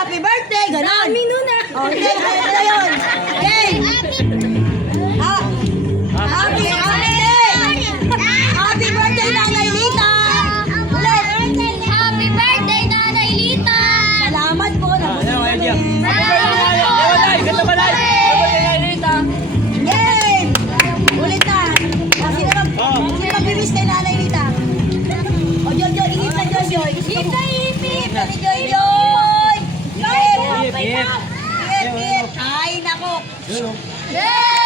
happy birthday, ganon. Kami nun ah. Oh, hindi, ito na yun. Okay. Happy birthday! Happy birthday, Nanay Lita! Ulit! Happy birthday, Nanay Lita! Salamat po. Yay! Ulit na. Sino mag-wish kay Nanay Lita? O, Jojo, ihip na Jojo. Ihip na ni Jojo! Ihip! Ihip! Ihip! Ay, nako! Yay!